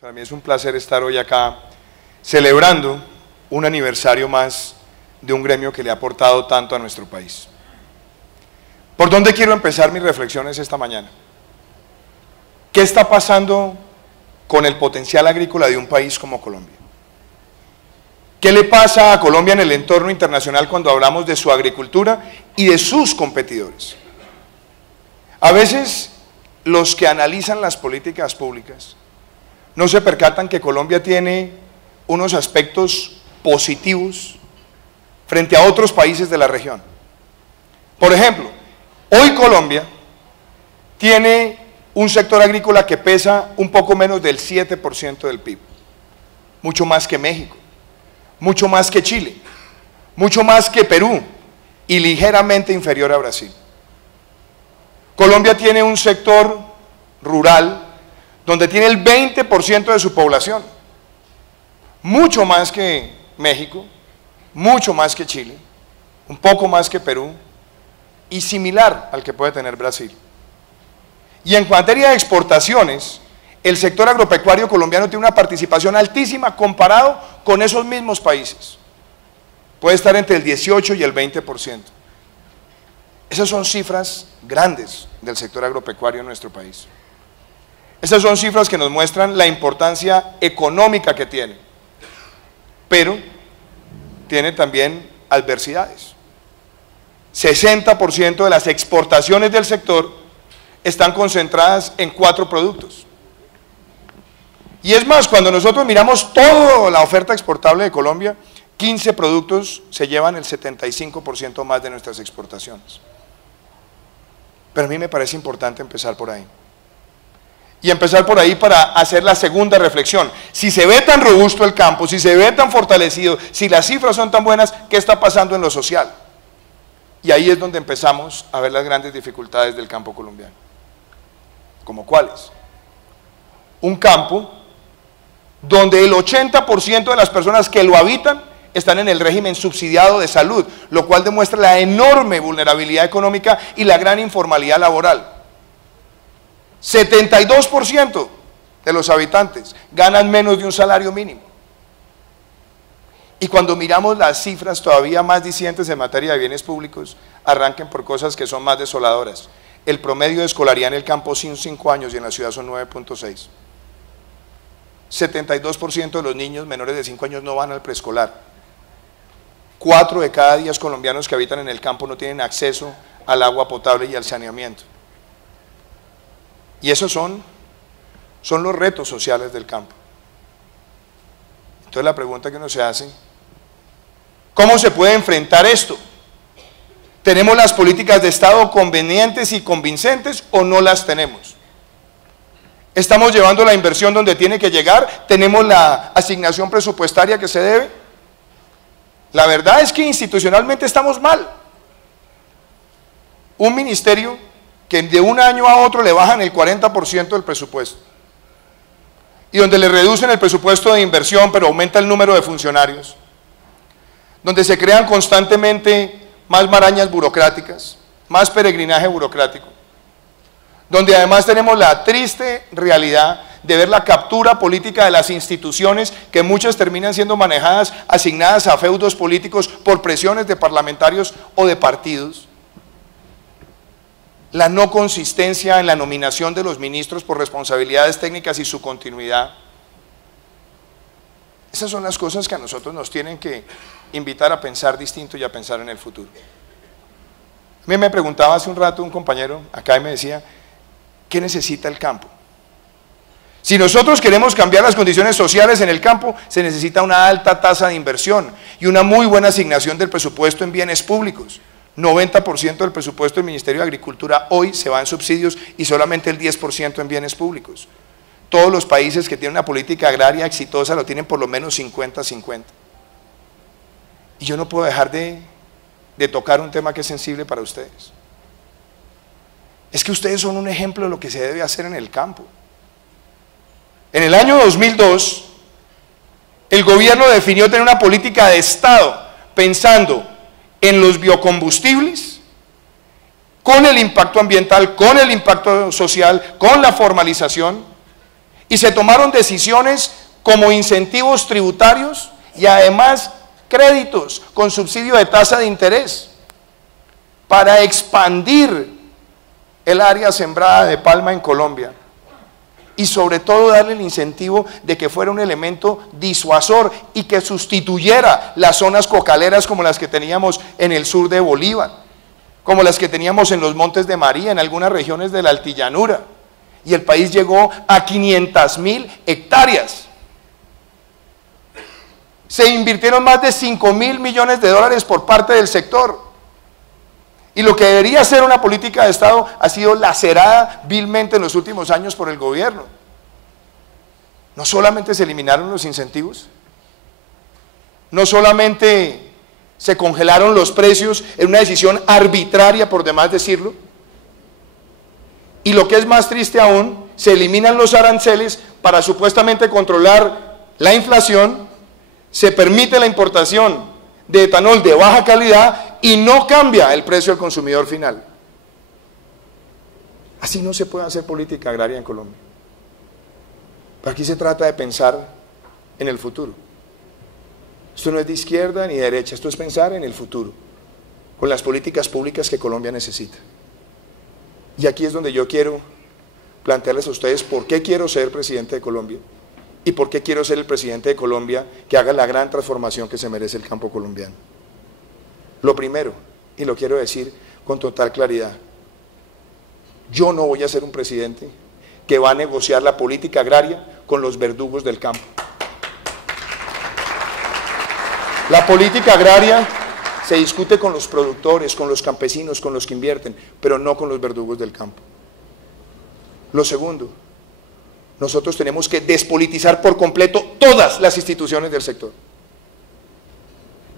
Para mí es un placer estar hoy acá celebrando un aniversario más de un gremio que le ha aportado tanto a nuestro país. ¿Por dónde quiero empezar mis reflexiones esta mañana? ¿Qué está pasando con el potencial agrícola de un país como Colombia? ¿Qué le pasa a Colombia en el entorno internacional cuando hablamos de su agricultura y de sus competidores? A veces los que analizan las políticas públicas no se percatan que Colombia tiene unos aspectos positivos frente a otros países de la región. Por ejemplo, hoy Colombia tiene un sector agrícola que pesa un poco menos del 7% del PIB, mucho más que México, mucho más que Chile, mucho más que Perú y ligeramente inferior a Brasil. Colombia tiene un sector rural donde tiene el 20% de su población, mucho más que México, mucho más que Chile, un poco más que Perú y similar al que puede tener Brasil. Y en materia de exportaciones, el sector agropecuario colombiano tiene una participación altísima comparado con esos mismos países. Puede estar entre el 18 y el 20%. Esas son cifras grandes del sector agropecuario en nuestro país. Esas son cifras que nos muestran la importancia económica que tiene, pero tiene también adversidades. 60% de las exportaciones del sector están concentradas en 4 productos. Y es más, cuando nosotros miramos toda la oferta exportable de Colombia, 15 productos se llevan el 75% más de nuestras exportaciones. Pero a mí me parece importante empezar por ahí. Y empezar por ahí para hacer la segunda reflexión. Si se ve tan robusto el campo, si se ve tan fortalecido, si las cifras son tan buenas, ¿qué está pasando en lo social? Y ahí es donde empezamos a ver las grandes dificultades del campo colombiano. ¿Cómo cuáles? Un campo donde el 80% de las personas que lo habitan están en el régimen subsidiado de salud, lo cual demuestra la enorme vulnerabilidad económica y la gran informalidad laboral. 72% de los habitantes ganan menos de un salario mínimo. Y cuando miramos las cifras todavía más dicientes en materia de bienes públicos, arranquen por cosas que son más desoladoras. El promedio de escolaridad en el campo son 5 años y en la ciudad son 9.6. 72% de los niños menores de 5 años no van al preescolar. 4 de cada 10 colombianos que habitan en el campo no tienen acceso al agua potable y al saneamiento. Y esos son los retos sociales del campo. Entonces la pregunta que uno se hace, ¿cómo se puede enfrentar esto? ¿Tenemos las políticas de Estado convenientes y convincentes o no las tenemos? ¿Estamos llevando la inversión donde tiene que llegar? ¿Tenemos la asignación presupuestaria que se debe? La verdad es que institucionalmente estamos mal. Un ministerio que de un año a otro le bajan el 40% del presupuesto, y donde le reducen el presupuesto de inversión, pero aumenta el número de funcionarios, donde se crean constantemente más marañas burocráticas, más peregrinaje burocrático, donde además tenemos la triste realidad de ver la captura política de las instituciones, que muchas terminan siendo manejadas, asignadas a feudos políticos por presiones de parlamentarios o de partidos. La no consistencia en la nominación de los ministros por responsabilidades técnicas y su continuidad. Esas son las cosas que a nosotros nos tienen que invitar a pensar distinto y a pensar en el futuro. A mí me preguntaba hace un rato un compañero acá y me decía, ¿qué necesita el campo? Si nosotros queremos cambiar las condiciones sociales en el campo, se necesita una alta tasa de inversión y una muy buena asignación del presupuesto en bienes públicos. 90% del presupuesto del Ministerio de Agricultura hoy se va en subsidios y solamente el 10% en bienes públicos. Todos los países que tienen una política agraria exitosa lo tienen por lo menos 50-50. Y yo no puedo dejar de tocar un tema que es sensible para ustedes. Es que ustedes son un ejemplo de lo que se debe hacer en el campo. En el año 2002, el gobierno definió tener una política de Estado pensando en los biocombustibles, con el impacto ambiental, con el impacto social, con la formalización, Y se tomaron decisiones como incentivos tributarios y además créditos con subsidio de tasa de interés para expandir el área sembrada de palma en Colombia y sobre todo darle el incentivo de que fuera un elemento disuasor y que sustituyera las zonas cocaleras como las que teníamos en el sur de Bolívar, como las que teníamos en los Montes de María, en algunas regiones de la altillanura, y el país llegó a 500.000 hectáreas. Se invirtieron más de $5.000 millones por parte del sector. Y lo que debería ser una política de Estado ha sido lacerada vilmente en los últimos años por el gobierno. No solamente se eliminaron los incentivos, no solamente se congelaron los precios en una decisión arbitraria, por demás decirlo, y lo que es más triste aún, se eliminan los aranceles para supuestamente controlar la inflación, se permite la importación de etanol de baja calidad y no cambia el precio al consumidor final. Así no se puede hacer política agraria en Colombia. Aquí se trata de pensar en el futuro. Esto no es de izquierda ni de derecha, esto es pensar en el futuro, con las políticas públicas que Colombia necesita. Y aquí es donde yo quiero plantearles a ustedes por qué quiero ser presidente de Colombia y por qué quiero ser el presidente de Colombia que haga la gran transformación que se merece el campo colombiano. Lo primero, y lo quiero decir con total claridad, yo no voy a ser un presidente que va a negociar la política agraria con los verdugos del campo. La política agraria se discute con los productores, con los campesinos, con los que invierten, pero no con los verdugos del campo. Lo segundo, nosotros tenemos que despolitizar por completo todas las instituciones del sector.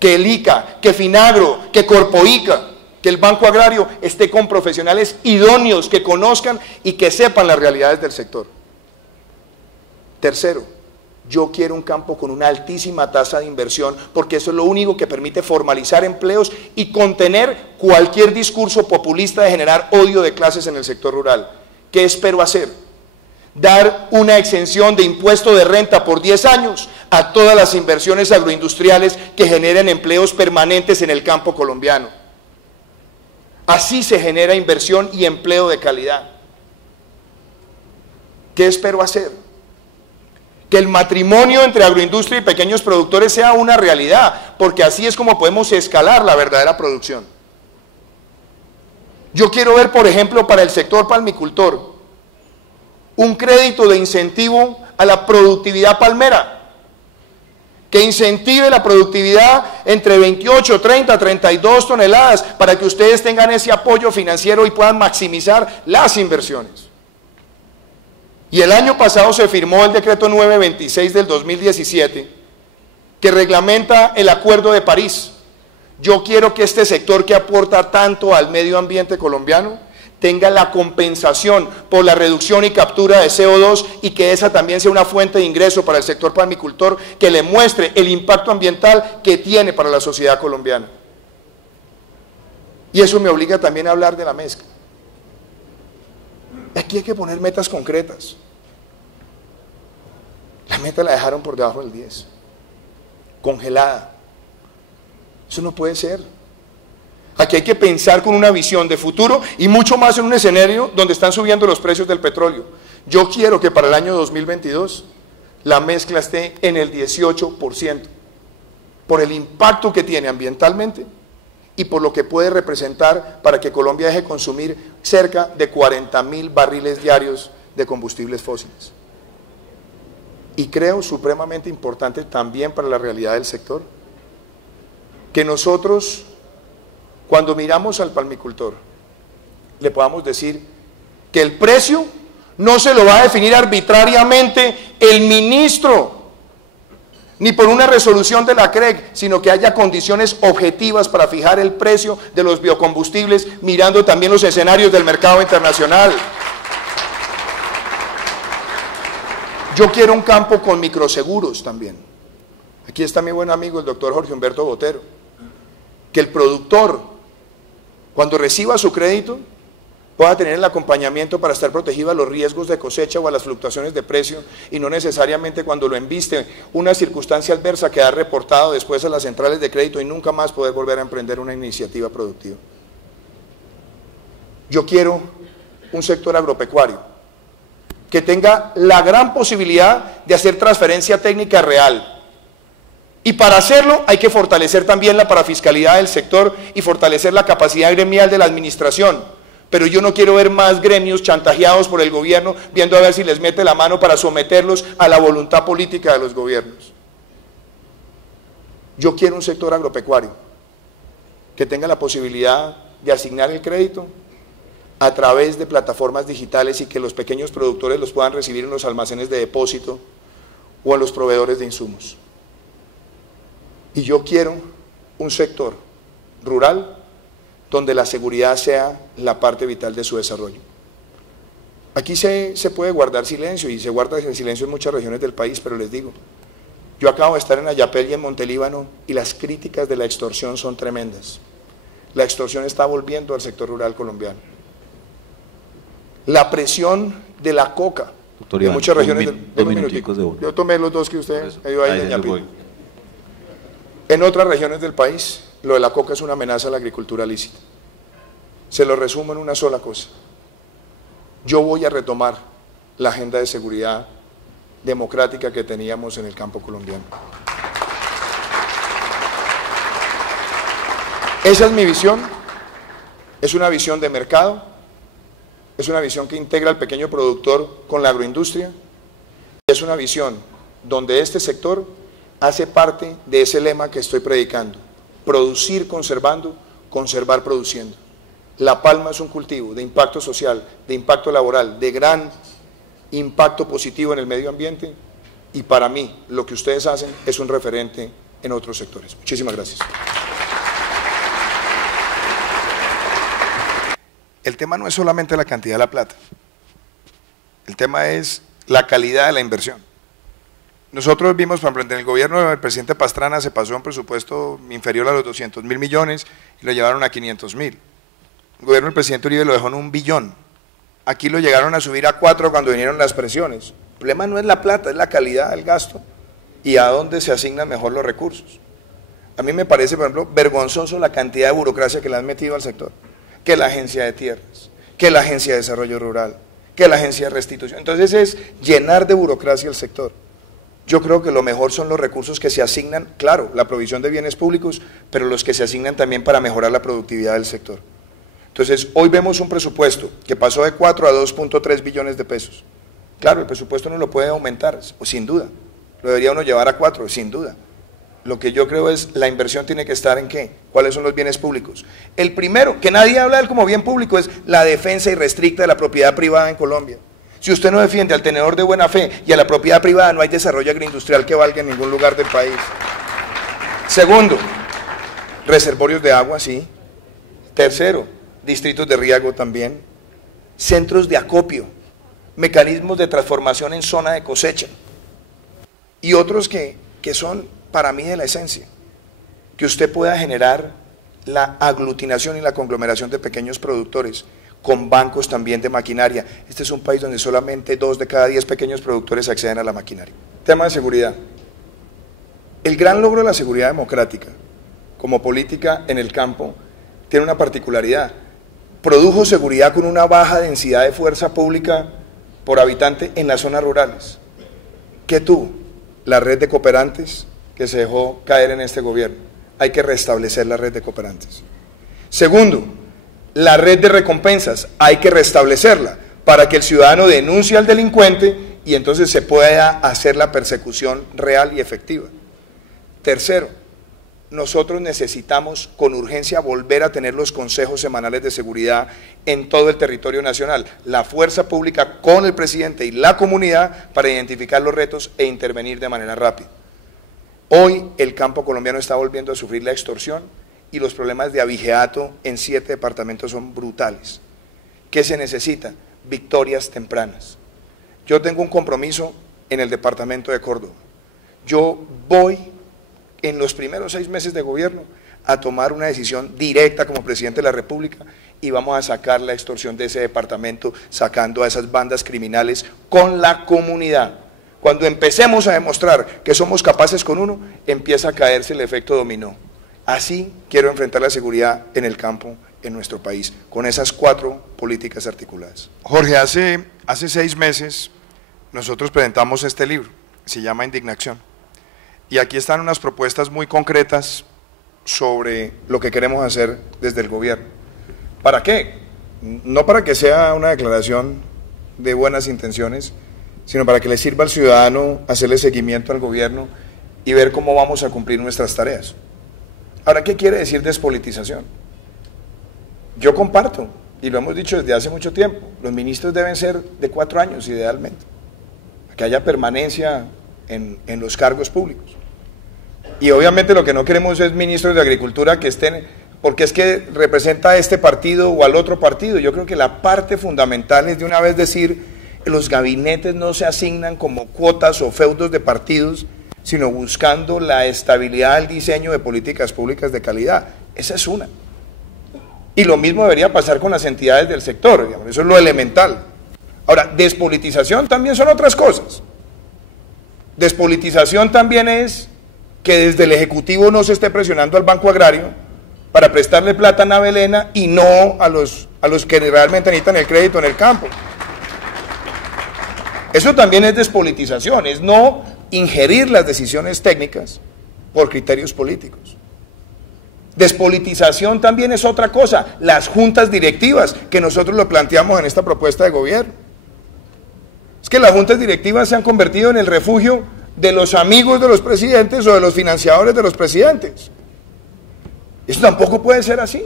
Que el ICA, que Finagro, que Corpoica, que el Banco Agrario esté con profesionales idóneos que conozcan y que sepan las realidades del sector. Tercero, yo quiero un campo con una altísima tasa de inversión porque eso es lo único que permite formalizar empleos y contener cualquier discurso populista de generar odio de clases en el sector rural. ¿Qué espero hacer? Dar una exención de impuesto de renta por 10 años a todas las inversiones agroindustriales que generen empleos permanentes en el campo colombiano. Así se genera inversión y empleo de calidad. ¿Qué espero hacer? Que el matrimonio entre agroindustria y pequeños productores sea una realidad, porque así es como podemos escalar la verdadera producción. Yo quiero ver, por ejemplo, para el sector palmicultor, un crédito de incentivo a la productividad palmera, que incentive la productividad entre 28, 30, 32 toneladas para que ustedes tengan ese apoyo financiero y puedan maximizar las inversiones. Y el año pasado se firmó el decreto 926 del 2017 que reglamenta el Acuerdo de París. Yo quiero que este sector que aporta tanto al medio ambiente colombiano tenga la compensación por la reducción y captura de CO2 y que esa también sea una fuente de ingreso para el sector palmicultor que le muestre el impacto ambiental que tiene para la sociedad colombiana. Y eso me obliga también a hablar de la mezcla. Aquí hay que poner metas concretas. La meta la dejaron por debajo del 10, congelada. Eso no puede ser. Aquí hay que pensar con una visión de futuro y mucho más en un escenario donde están subiendo los precios del petróleo. Yo quiero que para el año 2022 la mezcla esté en el 18%, por el impacto que tiene ambientalmente y por lo que puede representar para que Colombia deje de consumir cerca de 40.000 barriles diarios de combustibles fósiles. Y creo supremamente importante también para la realidad del sector, que nosotros, cuando miramos al palmicultor, le podamos decir que el precio no se lo va a definir arbitrariamente el ministro, ni por una resolución de la CREC, sino que haya condiciones objetivas para fijar el precio de los biocombustibles, mirando también los escenarios del mercado internacional. Yo quiero un campo con microseguros también. Aquí está mi buen amigo el doctor Jorge Humberto Botero. Que el productor, cuando reciba su crédito, pueda tener el acompañamiento para estar protegido a los riesgos de cosecha o a las fluctuaciones de precio, y no necesariamente cuando lo embiste una circunstancia adversa quedar reportado después a las centrales de crédito y nunca más poder volver a emprender una iniciativa productiva. Yo quiero un sector agropecuario que tenga la gran posibilidad de hacer transferencia técnica real. Y para hacerlo hay que fortalecer también la parafiscalidad del sector y fortalecer la capacidad gremial de la administración. Pero yo no quiero ver más gremios chantajeados por el gobierno, viendo a ver si les mete la mano para someterlos a la voluntad política de los gobiernos. Yo quiero un sector agropecuario que tenga la posibilidad de asignar el crédito a través de plataformas digitales y que los pequeños productores los puedan recibir en los almacenes de depósito o en los proveedores de insumos. Y yo quiero un sector rural donde la seguridad sea la parte vital de su desarrollo. Aquí se puede guardar silencio, y se guarda el silencio en muchas regiones del país, pero les digo, yo acabo de estar en Ayapel y en Montelíbano y las críticas de la extorsión son tremendas. La extorsión está volviendo al sector rural colombiano. La presión de la coca Doctor en Iván, muchas regiones dos minuticos de uno. Yo tomé los dos que usted me dio ahí en Ayapel. voy. En otras regiones del país, lo de la coca es una amenaza a la agricultura lícita. Se lo resumo en una sola cosa. Yo voy a retomar la agenda de seguridad democrática que teníamos en el campo colombiano. Esa es mi visión. Es una visión de mercado, es una visión que integra al pequeño productor con la agroindustria, y es una visión donde este sector hace parte de ese lema que estoy predicando: producir conservando, conservar produciendo. La palma es un cultivo de impacto social, de impacto laboral, de gran impacto positivo en el medio ambiente, y para mí lo que ustedes hacen es un referente en otros sectores. Muchísimas gracias. El tema no es solamente la cantidad de la plata, el tema es la calidad de la inversión. Nosotros vimos, por ejemplo, en el gobierno del presidente Pastrana se pasó un presupuesto inferior a los 200.000 millones y lo llevaron a 500.000. El gobierno del presidente Uribe lo dejó en 1 billón. Aquí lo llegaron a subir a 4 cuando vinieron las presiones. El problema no es la plata, es la calidad del gasto y a dónde se asignan mejor los recursos. A mí me parece, por ejemplo, vergonzoso la cantidad de burocracia que le han metido al sector. Que la agencia de tierras, que la agencia de desarrollo rural, que la agencia de restitución. Entonces es llenar de burocracia el sector. Yo creo que lo mejor son los recursos que se asignan, claro, la provisión de bienes públicos, pero los que se asignan también para mejorar la productividad del sector. Entonces, hoy vemos un presupuesto que pasó de 4 a 2.3 billones de pesos. Claro, el presupuesto no lo puede aumentar, sin duda. Lo debería uno llevar a 4, sin duda. Lo que yo creo es, la inversión tiene que estar en ¿qué? ¿Cuáles son los bienes públicos? El primero, que nadie habla de él como bien público, es la defensa irrestricta de la propiedad privada en Colombia. Si usted no defiende al tenedor de buena fe y a la propiedad privada, no hay desarrollo agroindustrial que valga en ningún lugar del país. Segundo, reservorios de agua, sí. Tercero, distritos de riego también. Centros de acopio, mecanismos de transformación en zona de cosecha. Y otros que son para mí de la esencia, que usted pueda generar la aglutinación y la conglomeración de pequeños productores, con bancos también de maquinaria. Este es un país donde solamente 2 de cada 10 pequeños productores acceden a la maquinaria. Tema de seguridad. El gran logro de la seguridad democrática, como política en el campo, tiene una particularidad. Produjo seguridad con una baja densidad de fuerza pública por habitante en las zonas rurales. ¿Qué tuvo? La red de cooperantes, que se dejó caer en este gobierno. Hay que restablecer la red de cooperantes. Segundo, la red de recompensas, hay que restablecerla para que el ciudadano denuncie al delincuente y entonces se pueda hacer la persecución real y efectiva. Tercero, nosotros necesitamos con urgencia volver a tener los consejos semanales de seguridad en todo el territorio nacional, la fuerza pública con el presidente y la comunidad para identificar los retos e intervenir de manera rápida. Hoy el campo colombiano está volviendo a sufrir la extorsión y los problemas de abigeato en 7 departamentos son brutales. ¿Qué se necesita? Victorias tempranas. Yo tengo un compromiso en el departamento de Córdoba. Yo voy en los primeros 6 meses de gobierno a tomar una decisión directa como presidente de la República y vamos a sacar la extorsión de ese departamento, sacando a esas bandas criminales con la comunidad. Cuando empecemos a demostrar que somos capaces con uno, empieza a caerse el efecto dominó. Así quiero enfrentar la seguridad en el campo en nuestro país, con esas 4 políticas articuladas. Jorge, hace 6 meses nosotros presentamos este libro, se llama Indignación, y aquí están unas propuestas muy concretas sobre lo que queremos hacer desde el gobierno. ¿Para qué? No para que sea una declaración de buenas intenciones, sino para que le sirva al ciudadano hacerle seguimiento al gobierno y ver cómo vamos a cumplir nuestras tareas. Ahora, ¿qué quiere decir despolitización? Yo comparto, y lo hemos dicho desde hace mucho tiempo, los ministros deben ser de 4 años idealmente, que haya permanencia en los cargos públicos. Y obviamente lo que no queremos es ministros de Agricultura que estén, porque es que representa a este partido o al otro partido. Yo creo que la parte fundamental es de una vez decir, los gabinetes no se asignan como cuotas o feudos de partidos, sino buscando la estabilidad del diseño de políticas públicas de calidad. Esa es una. Y lo mismo debería pasar con las entidades del sector, digamos, eso es lo elemental. Ahora, despolitización también son otras cosas. Despolitización también es que desde el Ejecutivo no se esté presionando al Banco Agrario para prestarle plata a Navelena y no a los que realmente necesitan el crédito en el campo. Eso también es despolitización, es no ingerir las decisiones técnicas por criterios políticos. Despolitización también es otra cosa, las juntas directivas, que nosotros lo planteamos en esta propuesta de gobierno. Es que las juntas directivas se han convertido en el refugio de los amigos de los presidentes o de los financiadores de los presidentes. Eso tampoco puede ser así.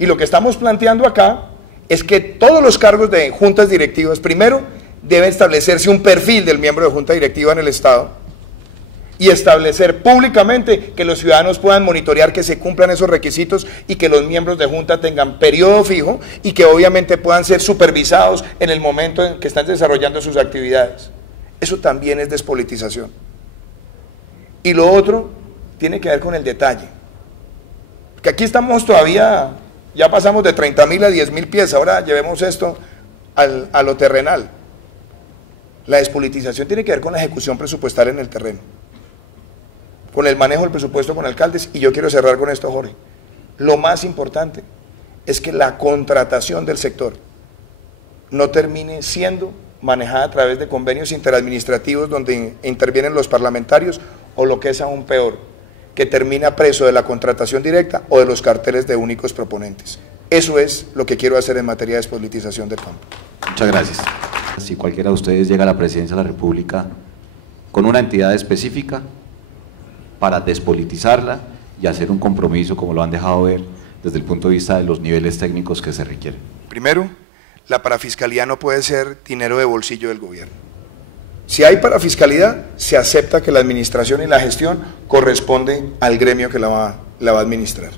Y lo que estamos planteando acá es que todos los cargos de juntas directivas, primero, debe establecerse un perfil del miembro de junta directiva en el Estado y establecer públicamente que los ciudadanos puedan monitorear que se cumplan esos requisitos y que los miembros de junta tengan periodo fijo y que obviamente puedan ser supervisados en el momento en que están desarrollando sus actividades. Eso también es despolitización. Y lo otro tiene que ver con el detalle. Porque aquí estamos todavía, ya pasamos de 30.000 a 10.000 pies, ahora llevemos esto a lo terrenal. La despolitización tiene que ver con la ejecución presupuestal en el terreno, con el manejo del presupuesto con alcaldes, y yo quiero cerrar con esto, Jorge. Lo más importante es que la contratación del sector no termine siendo manejada a través de convenios interadministrativos donde intervienen los parlamentarios, o lo que es aún peor, que termina preso de la contratación directa o de los carteles de únicos proponentes. Eso es lo que quiero hacer en materia de despolitización del campo. Muchas gracias. Si cualquiera de ustedes llega a la presidencia de la República con una entidad específica para despolitizarla y hacer un compromiso, como lo han dejado ver, desde el punto de vista de los niveles técnicos que se requieren. Primero, la parafiscalía no puede ser dinero de bolsillo del gobierno. Si hay parafiscalidad, se acepta que la administración y la gestión corresponde al gremio que la va a administrar.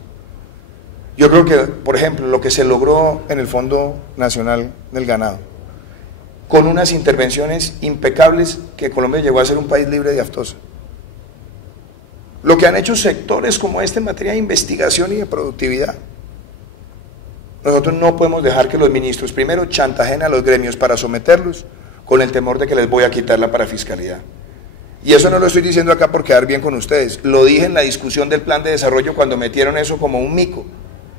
Yo creo que, por ejemplo, lo que se logró en el Fondo Nacional del Ganado, con unas intervenciones impecables, que Colombia llegó a ser un país libre de aftosa. Lo que han hecho sectores como este en materia de investigación y de productividad. Nosotros no podemos dejar que los ministros, primero, chantajeen a los gremios para someterlos con el temor de que les voy a quitar la parafiscalidad. Y eso no lo estoy diciendo acá por quedar bien con ustedes, lo dije en la discusión del plan de desarrollo cuando metieron eso como un mico.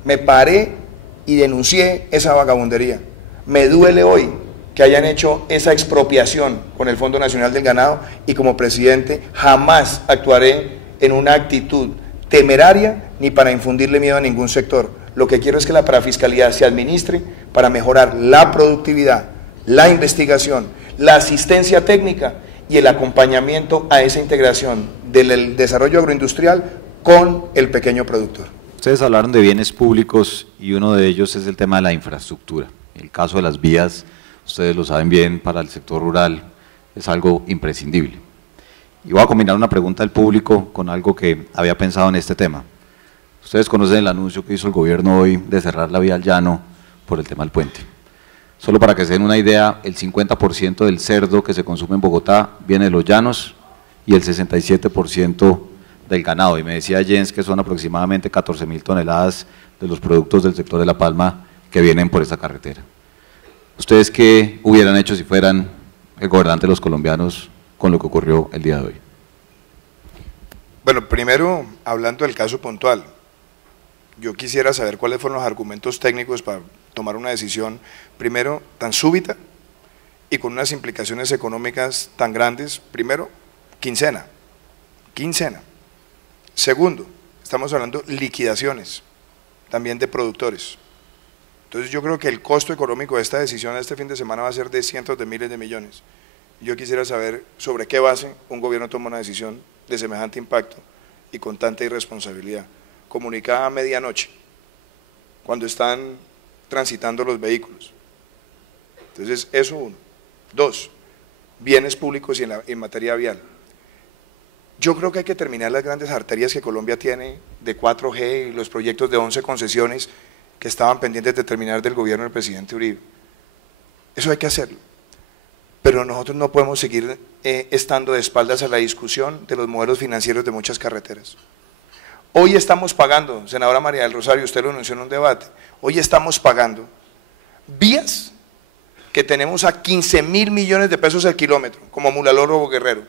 Me paré y denuncié esa vagabundería. Me duele hoy que hayan hecho esa expropiación con el Fondo Nacional del Ganado, y como presidente jamás actuaré en una actitud temeraria ni para infundirle miedo a ningún sector. Lo que quiero es que la parafiscalidad se administre para mejorar la productividad, la investigación, la asistencia técnica y el acompañamiento a esa integración del desarrollo agroindustrial con el pequeño productor. Ustedes hablaron de bienes públicos y uno de ellos es el tema de la infraestructura. El caso de las vías, ustedes lo saben bien, para el sector rural es algo imprescindible. Y voy a combinar una pregunta del público con algo que había pensado en este tema. Ustedes conocen el anuncio que hizo el gobierno hoy de cerrar la vía al llano por el tema del puente. Solo para que se den una idea, el 50% del cerdo que se consume en Bogotá viene de los llanos y el 67% del ganado. Y me decía Jens que son aproximadamente 14.000 toneladas de los productos del sector de la palma que vienen por esa carretera. ¿Ustedes qué hubieran hecho si fueran el gobernante de los colombianos con lo que ocurrió el día de hoy? Bueno, primero, hablando del caso puntual, yo quisiera saber cuáles fueron los argumentos técnicos para tomar una decisión, primero, tan súbita y con unas implicaciones económicas tan grandes. Primero, quincena. Segundo, estamos hablando de liquidaciones, también de productores. Entonces yo creo que el costo económico de esta decisión este fin de semana va a ser de cientos de miles de millones. Yo quisiera saber sobre qué base un gobierno toma una decisión de semejante impacto y con tanta irresponsabilidad, comunicada a medianoche, cuando están transitando los vehículos. Entonces, eso uno. Dos, bienes públicos y en materia vial. Yo creo que hay que terminar las grandes arterias que Colombia tiene de 4G y los proyectos de 11 concesiones que estaban pendientes de terminar del gobierno del presidente Uribe. Eso hay que hacerlo. Pero nosotros no podemos seguir estando de espaldas a la discusión de los modelos financieros de muchas carreteras. Hoy estamos pagando, senadora María del Rosario, usted lo anunció en un debate, hoy estamos pagando vías que tenemos a 15.000 millones de pesos al kilómetro, como Mulaloro o Guerrero.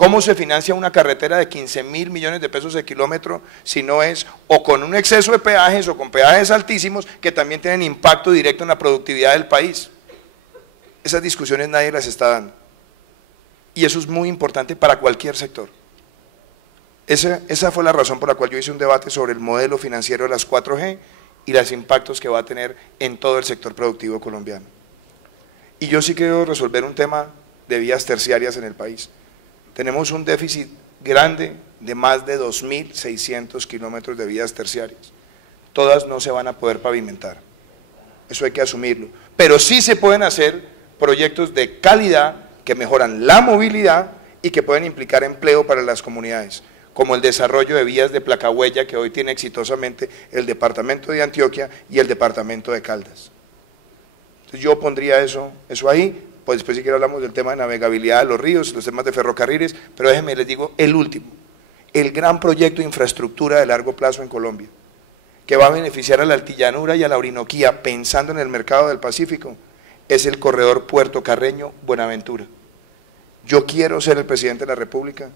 ¿Cómo se financia una carretera de 15.000 millones de pesos al kilómetro si no es o con un exceso de peajes o con peajes altísimos que también tienen impacto directo en la productividad del país? Esas discusiones nadie las está dando. Y eso es muy importante para cualquier sector. Esa fue la razón por la cual yo hice un debate sobre el modelo financiero de las 4G y los impactos que va a tener en todo el sector productivo colombiano. Y yo sí quiero resolver un tema de vías terciarias en el país. Tenemos un déficit grande de más de 2.600 kilómetros de vías terciarias. Todas no se van a poder pavimentar. Eso hay que asumirlo. Pero sí se pueden hacer proyectos de calidad que mejoran la movilidad y que pueden implicar empleo para las comunidades, como el desarrollo de vías de placahuella que hoy tiene exitosamente el departamento de Antioquia y el departamento de Caldas. Entonces yo pondría eso ahí, pues después si quiero hablamos del tema de navegabilidad de los ríos, los temas de ferrocarriles, pero déjenme les digo el último, el gran proyecto de infraestructura de largo plazo en Colombia, que va a beneficiar a la Altillanura y a la Orinoquía pensando en el mercado del Pacífico, es el corredor Puerto Carreño-Buenaventura. Yo quiero ser el presidente de la República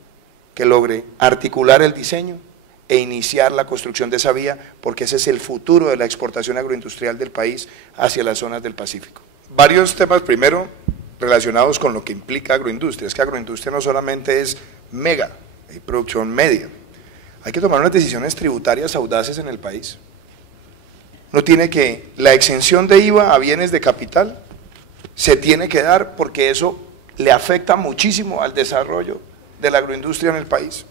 que logre articular el diseño e iniciar la construcción de esa vía, porque ese es el futuro de la exportación agroindustrial del país hacia las zonas del Pacífico. Varios temas, primero, relacionados con lo que implica agroindustria. Es que agroindustria no solamente es mega, hay producción media. Hay que tomar unas decisiones tributarias audaces en el país. No tiene que, la exención de IVA a bienes de capital se tiene que dar porque eso le afecta muchísimo al desarrollo de la agroindustria en el país.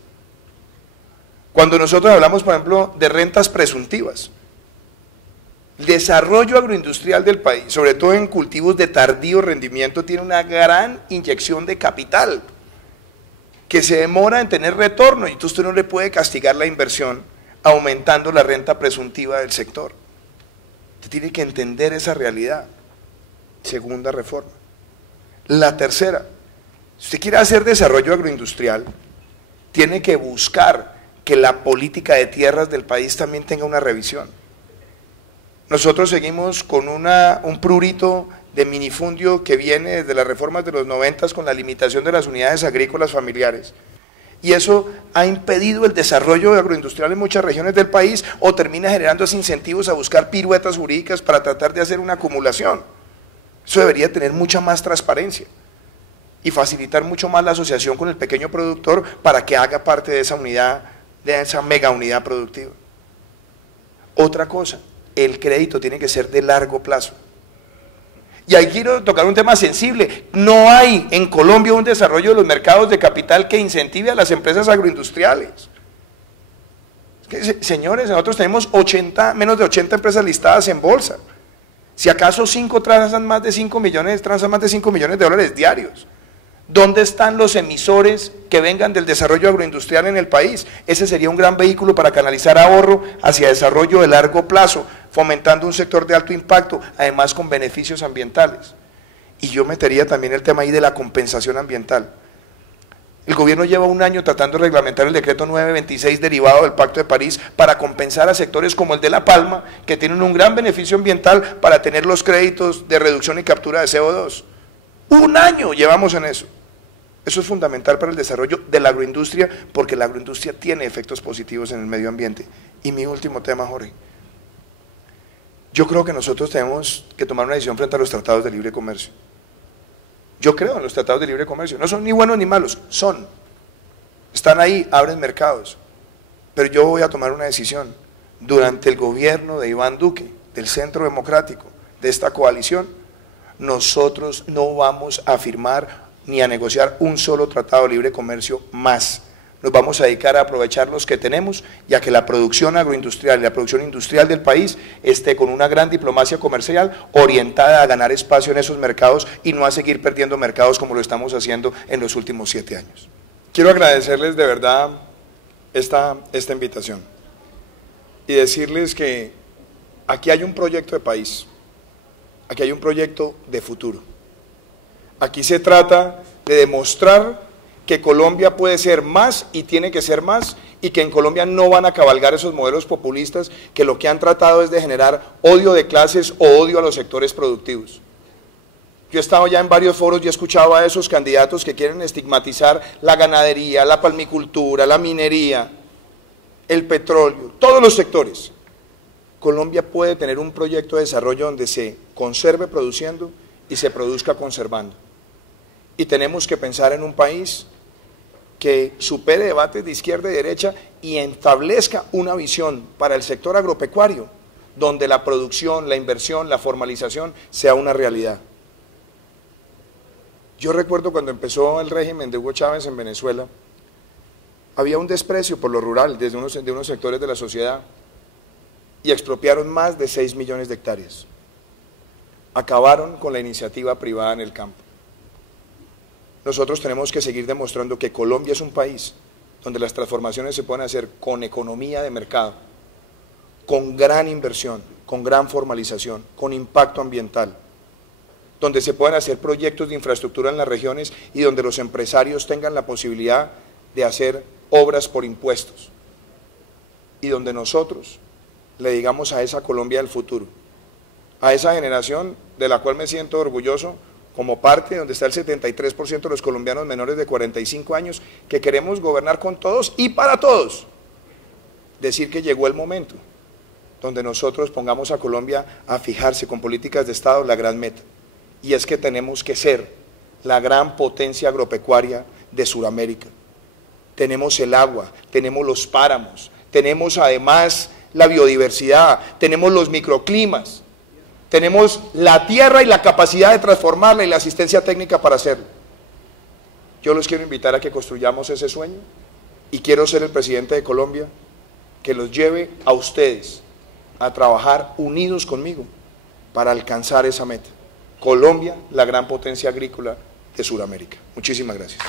Cuando nosotros hablamos, por ejemplo, de rentas presuntivas, el desarrollo agroindustrial del país, sobre todo en cultivos de tardío rendimiento, tiene una gran inyección de capital que se demora en tener retorno, y entonces usted no le puede castigar la inversión aumentando la renta presuntiva del sector. Usted tiene que entender esa realidad. Segunda reforma. La tercera, si usted quiere hacer desarrollo agroindustrial, tiene que buscar que la política de tierras del país también tenga una revisión. Nosotros seguimos con un prurito de minifundio que viene desde las reformas de los 90 con la limitación de las unidades agrícolas familiares. Y eso ha impedido el desarrollo agroindustrial en muchas regiones del país o termina generando incentivos a buscar piruetas jurídicas para tratar de hacer una acumulación. Eso debería tener mucha más transparencia y facilitar mucho más la asociación con el pequeño productor para que haga parte de esa unidad, de esa mega unidad productiva. Otra cosa, el crédito tiene que ser de largo plazo. Y ahí quiero tocar un tema sensible. No hay en Colombia un desarrollo de los mercados de capital que incentive a las empresas agroindustriales. Es que, señores, nosotros tenemos menos de 80 empresas listadas en bolsa. Si acaso 5 transan más de 5 millones de dólares diarios. ¿Dónde están los emisores que vengan del desarrollo agroindustrial en el país? Ese sería un gran vehículo para canalizar ahorro hacia desarrollo de largo plazo, fomentando un sector de alto impacto, además con beneficios ambientales. Y yo metería también el tema ahí de la compensación ambiental. El gobierno lleva un año tratando de reglamentar el decreto 926 derivado del Pacto de París para compensar a sectores como el de La Palma, que tienen un gran beneficio ambiental para tener los créditos de reducción y captura de CO2. Un año llevamos en eso. Eso es fundamental para el desarrollo de la agroindustria, porque la agroindustria tiene efectos positivos en el medio ambiente. Y mi último tema, Jorge. Yo creo que nosotros tenemos que tomar una decisión frente a los tratados de libre comercio. Yo creo en los tratados de libre comercio. No son ni buenos ni malos, son. Están ahí, abren mercados. Pero yo voy a tomar una decisión. Durante el gobierno de Iván Duque, del Centro Democrático, de esta coalición, nosotros no vamos a firmar ni a negociar un solo tratado de libre comercio más. Nos vamos a dedicar a aprovechar los que tenemos y a que la producción agroindustrial y la producción industrial del país esté con una gran diplomacia comercial orientada a ganar espacio en esos mercados y no a seguir perdiendo mercados como lo estamos haciendo en los últimos 7 años. Quiero agradecerles de verdad esta invitación y decirles que aquí hay un proyecto de país, aquí hay un proyecto de futuro. Aquí se trata de demostrar que Colombia puede ser más y tiene que ser más, y que en Colombia no van a cabalgar esos modelos populistas que lo que han tratado es de generar odio de clases o odio a los sectores productivos. Yo he estado ya en varios foros y he escuchado a esos candidatos que quieren estigmatizar la ganadería, la palmicultura, la minería, el petróleo, todos los sectores. Colombia puede tener un proyecto de desarrollo donde se conserve produciendo y se produzca conservando. Y tenemos que pensar en un país que supere debates de izquierda y derecha y establezca una visión para el sector agropecuario, donde la producción, la inversión, la formalización sea una realidad. Yo recuerdo cuando empezó el régimen de Hugo Chávez en Venezuela, había un desprecio por lo rural de unos sectores de la sociedad y expropiaron más de 6 millones de hectáreas. Acabaron con la iniciativa privada en el campo. Nosotros tenemos que seguir demostrando que Colombia es un país donde las transformaciones se pueden hacer con economía de mercado, con gran inversión, con gran formalización, con impacto ambiental, donde se puedan hacer proyectos de infraestructura en las regiones y donde los empresarios tengan la posibilidad de hacer obras por impuestos, y donde nosotros le digamos a esa Colombia del futuro, a esa generación de la cual me siento orgulloso, como parte donde está el 73% de los colombianos menores de 45 años, que queremos gobernar con todos y para todos. Decir que llegó el momento donde nosotros pongamos a Colombia a fijarse con políticas de Estado la gran meta, y es que tenemos que ser la gran potencia agropecuaria de Sudamérica. Tenemos el agua, tenemos los páramos, tenemos además la biodiversidad, tenemos los microclimas, tenemos la tierra y la capacidad de transformarla y la asistencia técnica para hacerlo. Yo los quiero invitar a que construyamos ese sueño y quiero ser el presidente de Colombia que los lleve a ustedes a trabajar unidos conmigo para alcanzar esa meta. Colombia, la gran potencia agrícola de Sudamérica. Muchísimas gracias.